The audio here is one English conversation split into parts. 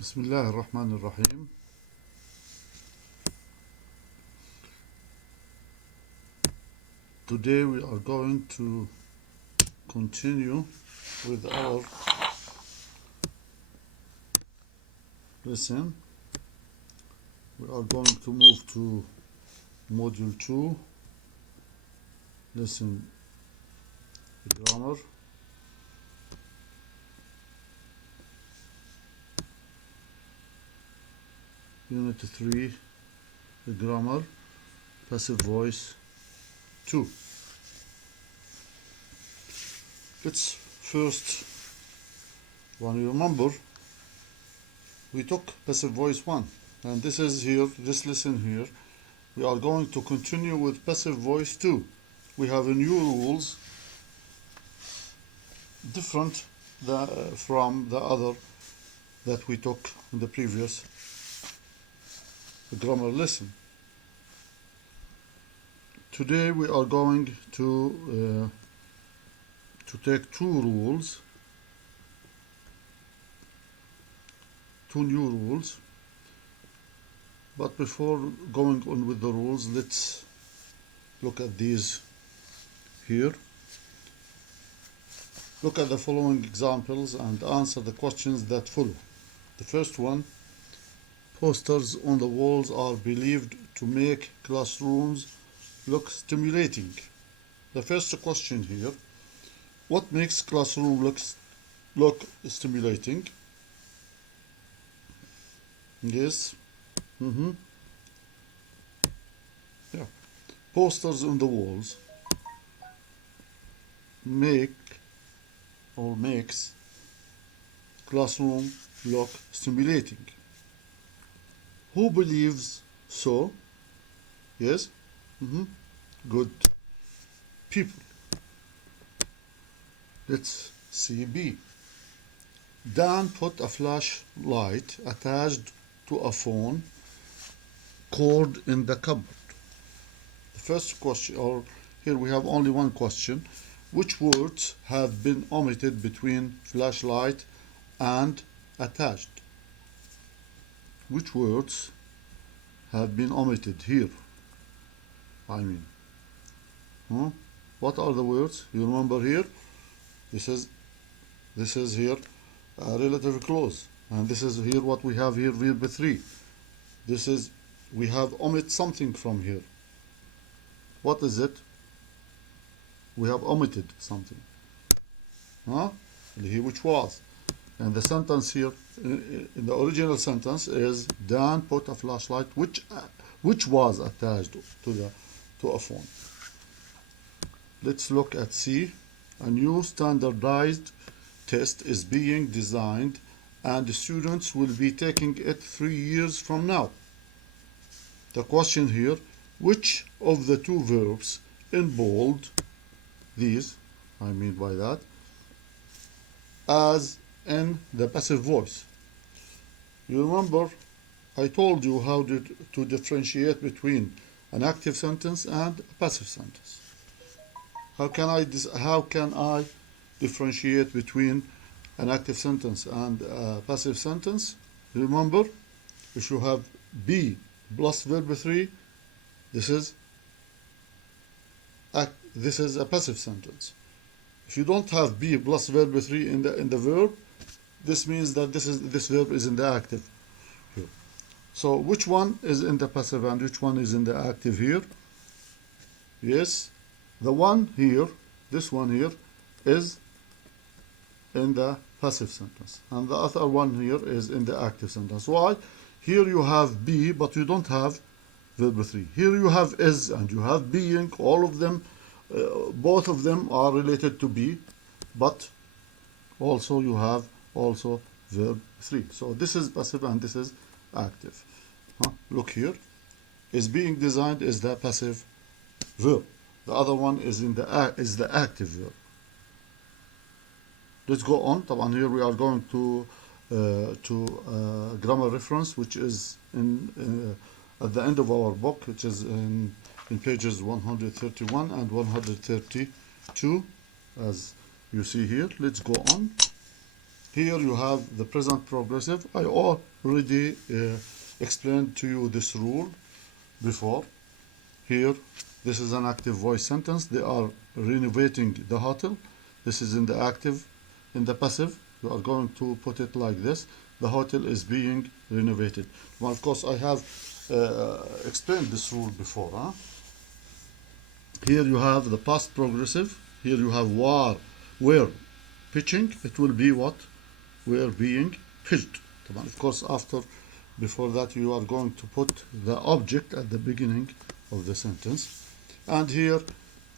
Bismillah ar-Rahman ar-Rahim. Today we are going to continue with our lesson. We are going to move to Module 2, Lesson Grammar. Unit 3, Grammar, Passive Voice 2. Let's first, when you remember, we took Passive Voice 1, and this is here, this lesson here. We are going to continue with Passive Voice 2. We have a new rules different from the other that we took in the previous grammar lesson. Today we are going to take two rules, two new rules. But before going on with the rules, let's look at these here. Look at the following examples and answer the questions that follow. The first one, posters on the walls are believed to make classrooms look stimulating. The first question here, what makes classroom look stimulating? Yes. Yeah. Posters on the walls makes classroom look stimulating. Who believes so? Yes. Good people. Let's see B. Dan put a flashlight attached to a phone cord in the cupboard. The first question, or here we have only one question. Which words have been omitted between flashlight and attached? Which words have been omitted here? What are the words? You remember here? This is here a relative clause, and this is here what we have here, verb 3. This is, we have omit something from here. What is it? We have omitted something. Here, which was. And the sentence here, in the original sentence, is Dan put a flashlight which was attached to a phone. Let's look at C. A new standardized test is being designed, and the students will be taking it 3 years from now. The question here, which of the two verbs in bold, these, I mean by that, as in the passive voice? You remember I told you how to differentiate between an active sentence and a passive sentence. How can I differentiate between an active sentence and a passive sentence? Remember, if you have be plus verb 3, this is a passive sentence. If you don't have be plus verb 3 in the verb, this means that this verb is in the active here. So which one is in the passive and which one is in the active here? Yes, the one here, this one here, is in the passive sentence, and the other one here is in the active sentence. Why? Here you have be, but you don't have verb 3. Here you have is and you have being. All of them, both of them are related to be, but also you have also verb 3. So this is passive and this is active. Look here, is being designed is the passive verb. The other one is the active verb. Let's go on. طبعا here we are going to grammar reference, which is at the end of our book, which is in pages 131 and 132, as you see here. Let's go on. Here you have the present progressive. I already explained to you this rule before. Here, this is an active voice sentence. They are renovating the hotel. This is in the active. In the passive, you are going to put it like this. The hotel is being renovated. Well, of course, I have explained this rule before. Huh? Here you have the past progressive. Here you have were pitching. It will be what? Were being pitched. Of course, before that, you are going to put the object at the beginning of the sentence. And here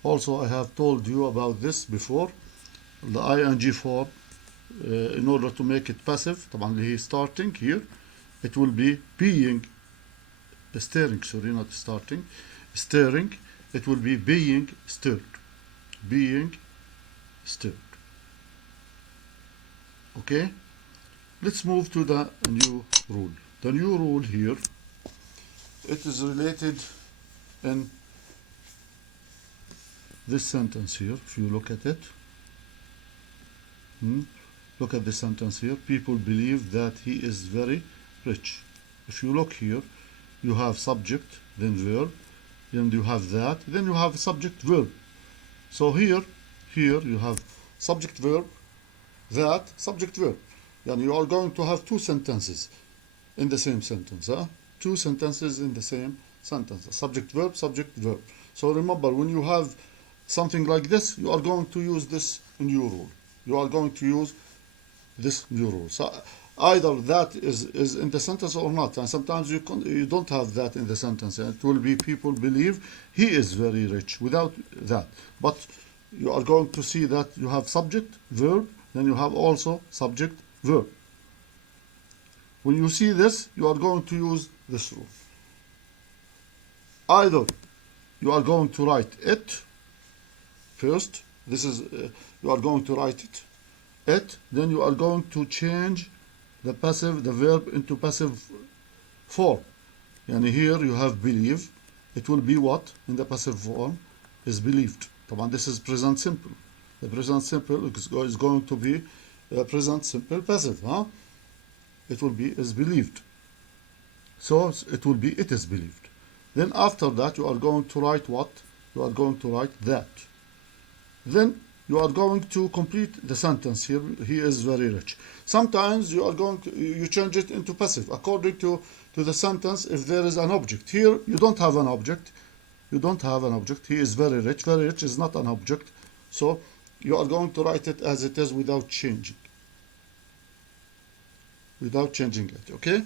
also I have told you about this before. The ing form, in order to make it passive, طبعا starting here, it will be being stirring, sorry, not starting, stirring. It will be being stirred. Being stirred. Okay? Let's move to the new rule. The new rule here, it is related in this sentence here. If you look at it, look at this sentence here. People believe that he is very rich. If you look here, you have subject, then verb, then you have that, then you have subject verb. So here you have subject verb, that, subject verb. And you are going to have two sentences in the same sentence. Two sentences in the same sentence. Subject verb, subject verb. So remember, when you have something like this, you are going to use this new rule. You are going to use this new rule. So either that is in the sentence or not. And sometimes you don't have that in the sentence. And it will be people believe he is very rich without that. But you are going to see that you have subject, verb, then you have also subject, verb. When you see this, you are going to use this rule. Either you are going to write it first. This is you are going to write it. Then you are going to change the verb into passive form. And here you have believe. It will be what in the passive form is believed. This is present simple. The present simple is going to be present simple passive. It will be is believed. So it will be it is believed. Then after that you are going to write what? You are going to write that. Then you are going to complete the sentence here. He is very rich. Sometimes you are going to you change it into passive according to the sentence. If there is an object here, you don't have an object. You don't have an object. He is very rich. Very rich is not an object. So you are going to write it as it is without changing. Without changing it, okay?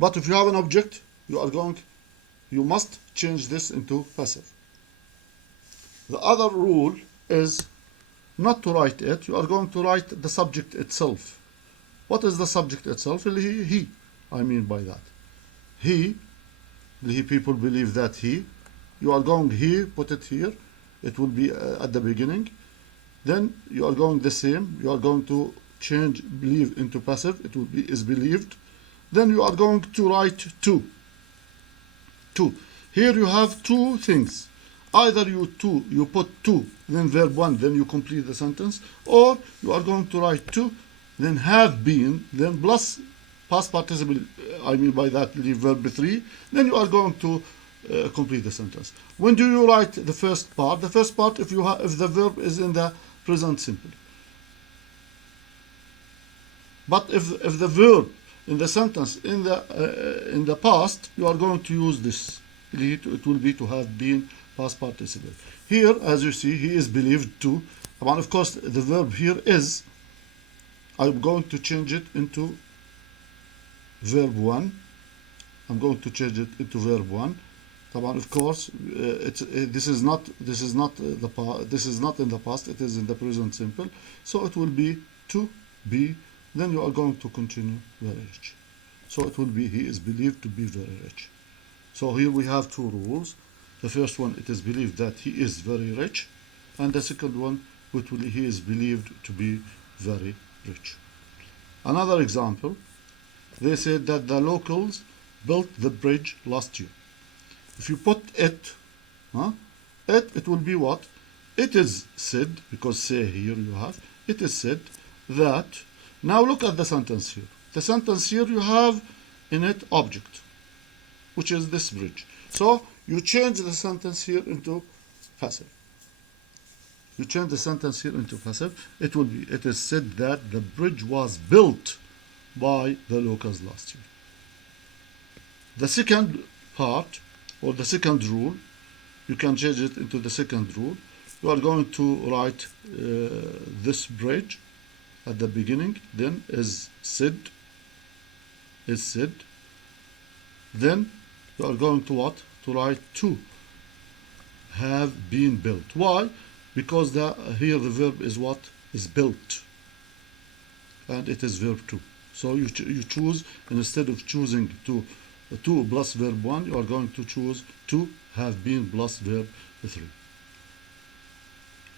But if you have an object, you must change this into passive. The other rule is not to write it. You are going to write the subject itself. What is the subject itself? He. I mean by that. He, people believe that he. You are going here, put it here. It will be at the beginning. Then you are going the same. You are going to change believe into passive. It will be is believed. Then you are going to write to. Here you have two things. Either you put to, then verb one, then you complete the sentence, or you are going to write to, then have been, then plus past participle. I mean by that verb 3. Then you are going to complete the sentence. When do you write the first part? The first part, if the verb is in the present simple. But if the verb in the sentence in the past, you are going to use this. It will be to have been past participle. Here, as you see, he is believed to. Of course, the verb here is. I'm going to change it into verb 1. I'm going to change it into verb 1. Of course, this is not in the past. It is in the present simple. So it will be to be. Then you are going to continue very rich. So it will be he is believed to be very rich. So here we have two rules. The first one, it is believed that he is very rich, and the second one, he is believed to be very rich. Another example, they said that the locals built the bridge last year. If you put it, it will be what? It is said, because say here you have, it is said that Now look at the sentence here. The sentence here you have in it object, which is this bridge. So you change the sentence here into passive. You change the sentence here into passive. It will be, it is said that the bridge was built by the locals last year. The second part, or the second rule, you can change it into the second rule. You are going to write this bridge at the beginning, then is said, then you are going to what? To write to have been built. Why? Because here the verb is what? Is built, and it is verb 2. So you choose, instead of choosing to 2 plus verb 1, you are going to choose to have been plus verb 3.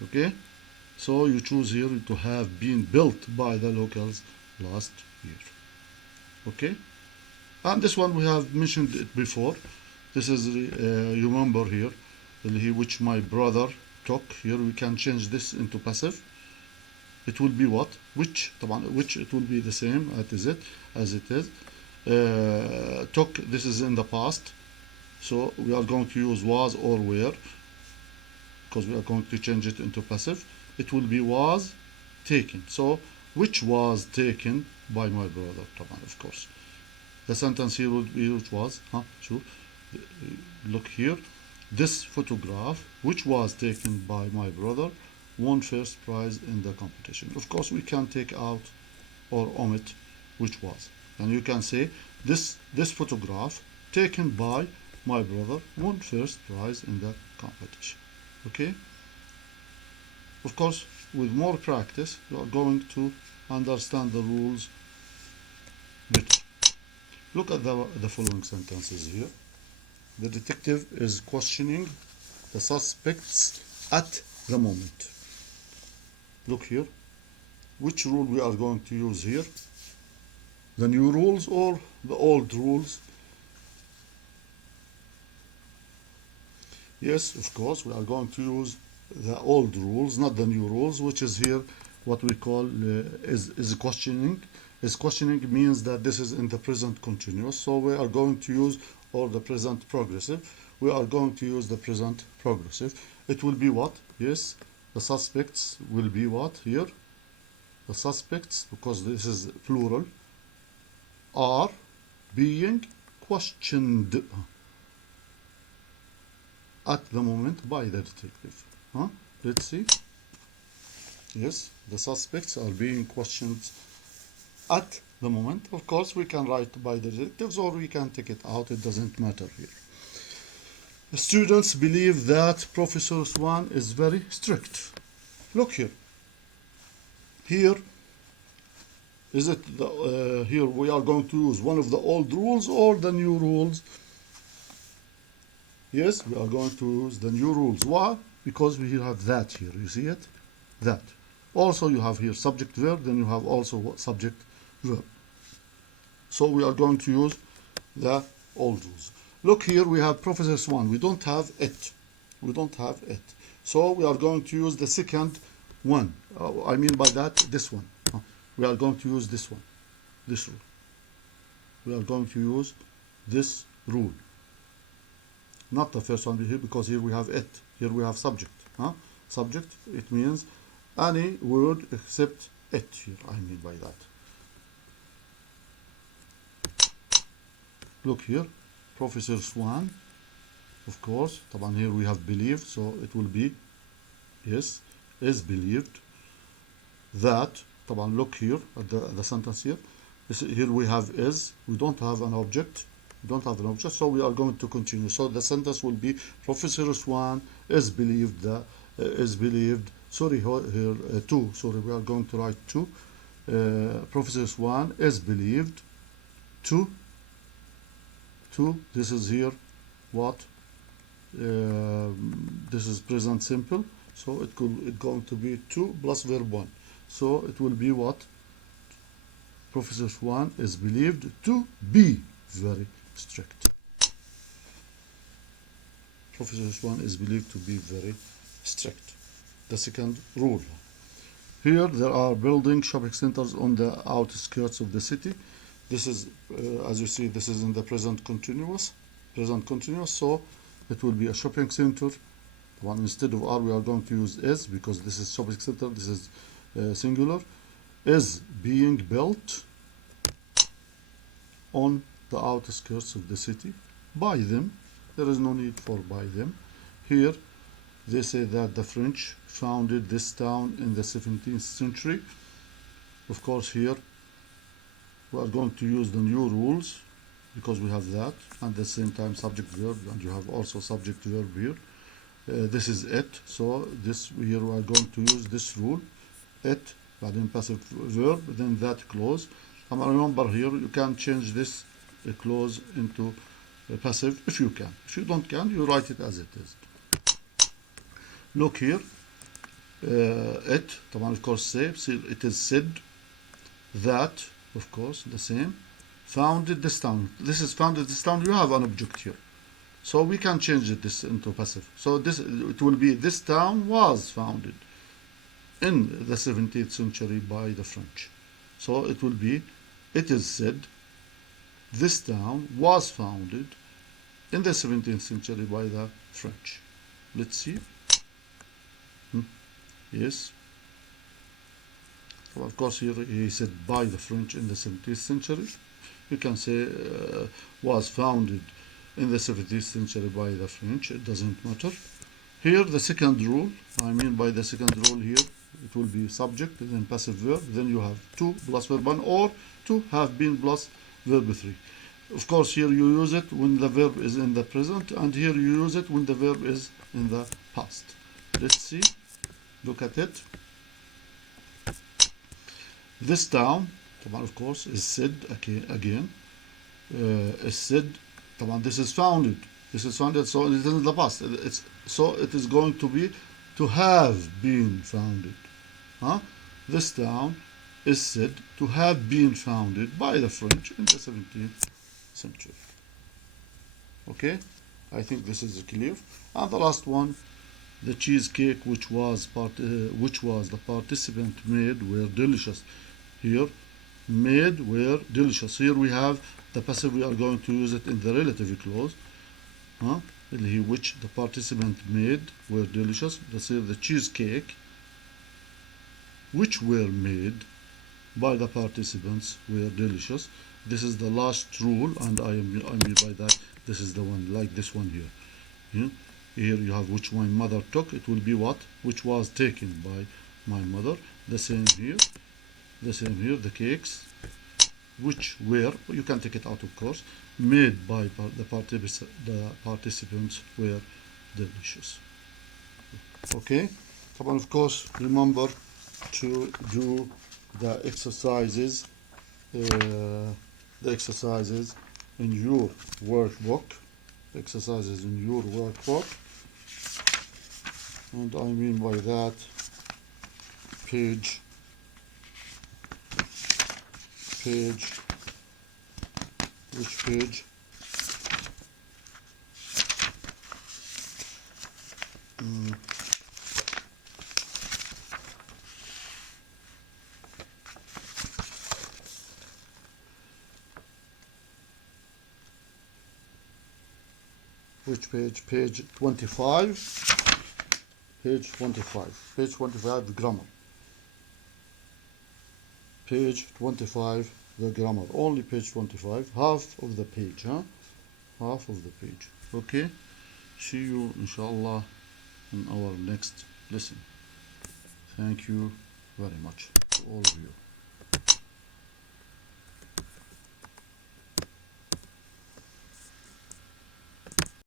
Okay? So you choose here to have been built by the locals last year. Okay? And this one we have mentioned it before. This is, you remember here, which my brother took. Here we can change this into passive. It will be what? Which it will be the same as it is. Took, this is in the past. So we are going to use was or were, because we are going to change it into passive. It will be was taken. So which was taken by my brother, of course. The sentence here would be which was, sure. Look here. This photograph, which was taken by my brother, won first prize in the competition. Of course, we can take out or omit which was. And you can say, this photograph taken by my brother won first prize in the competition. Okay? Of course, with more practice, you are going to understand the rules better. Look at the following sentences here. The detective is questioning the suspects at the moment. Look here. Which rule we are going to use here? The new rules or the old rules? Yes, of course, we are going to use the old rules, not the new rules, which is here what we call is questioning. Is questioning means that this is in the present continuous, so we are going to use, or the present progressive, we are going to use the present progressive. It will be what? Yes, the suspects will be what here? The suspects, because this is plural, are being questioned at the moment by the detective. Let's see. Yes, the suspects are being questioned at the moment. Of course, we can write by the detectives or we can take it out. It doesn't matter here. The students believe that Professor Swan is very strict. Look here. Here, is it here we are going to use one of the old rules or the new rules? Yes, we are going to use the new rules. Why? Because we have that here. You see it? That. Also, you have here subject verb, then you have also what? Subject verb. So we are going to use the old rules. Look here, we have Professor Swan. We don't have it. We don't have it. So we are going to use the second one. I mean by that, this one. We are going to use this one. This rule. We are going to use this rule. Not the first one here, because here we have it. Here we have subject. Subject, it means any word except it here, I mean by that. Look here, Professor Swan, of course, طبعا here we have believed, so it will be, yes, is believed that, طبعا look here at the sentence here. Here we have is, we don't have an object. So we are going to continue. So the sentence will be Professor Swan is believed that sorry here two. Sorry, we are going to write two. Professor Swan is believed to. This is here what? This is present simple. So it's going to be 2 plus verb 1. So it will be what? Professor Swan is believed to be very strict. Professor Swan is believed to be very strict. The second rule. Here there are building shopping centers on the outskirts of the city. This is, as you see, this is in the present continuous. So it will be a shopping center. One instead of are, we are going to use is, because this is shopping center. This is singular. Is being built on the outskirts of the city by them. There is no need for by them. Here they say that the French founded this town in the 17th century. Of course, here we are going to use the new rules because we have that, and at the same time subject verb, and you have also subject verb here. This is it, so this here we are going to use this rule, it, but then passive verb, then that clause. And remember here you can change this clause into passive if you can. If you don't can, you write it as it is. Look here, it, of course, say, it is said that, of course, the same, founded this town. This is founded this town. You have an object here, so we can change this into passive. So this, it will be, this town was founded in the 17th century by the French. So it will be, it is said, this town was founded in the 17th century by the French. Let's see. Yes. So of course here he said by the French in the 17th century. You can say was founded in the 17th century by the French. It doesn't matter. Here the second rule, I mean by the second rule here, it will be subject, then passive verb, then you have to plus verb 1 or to have been plus verb 3. Of course here you use it when the verb is in the present, and here you use it when the verb is in the past. Let's see. Look at it. This town, of course, is said again. Is said. This is founded. This is founded. So it is in the past. So it is going to be to have been founded. This town is said to have been founded by the French in the 17th century. Okay, I think this is clear. And the last one. The cheesecake which was the participant made were delicious. Here, made were delicious. Here we have the passive. We are going to use it in the relative clause. Which the participant made were delicious. Let's say the cheesecake which were made by the participants were delicious. This is the last rule, and I mean by that, this is the one like this one here. Here you have which my mother took. It will be what? Which was taken by my mother. The same here. The same here. The cakes which were, you can take it out of course, made by the participants were delicious. Okay. Of course, remember to do the exercises in your workbook. Exercises in your workbook, and I mean by that page which page? Which page? Page 25. Page 25. Page 25, the grammar. Page 25, the grammar. Only page 25. Half of the page, Half of the page. Okay? See you, inshallah, in our next lesson. Thank you very much to all of you.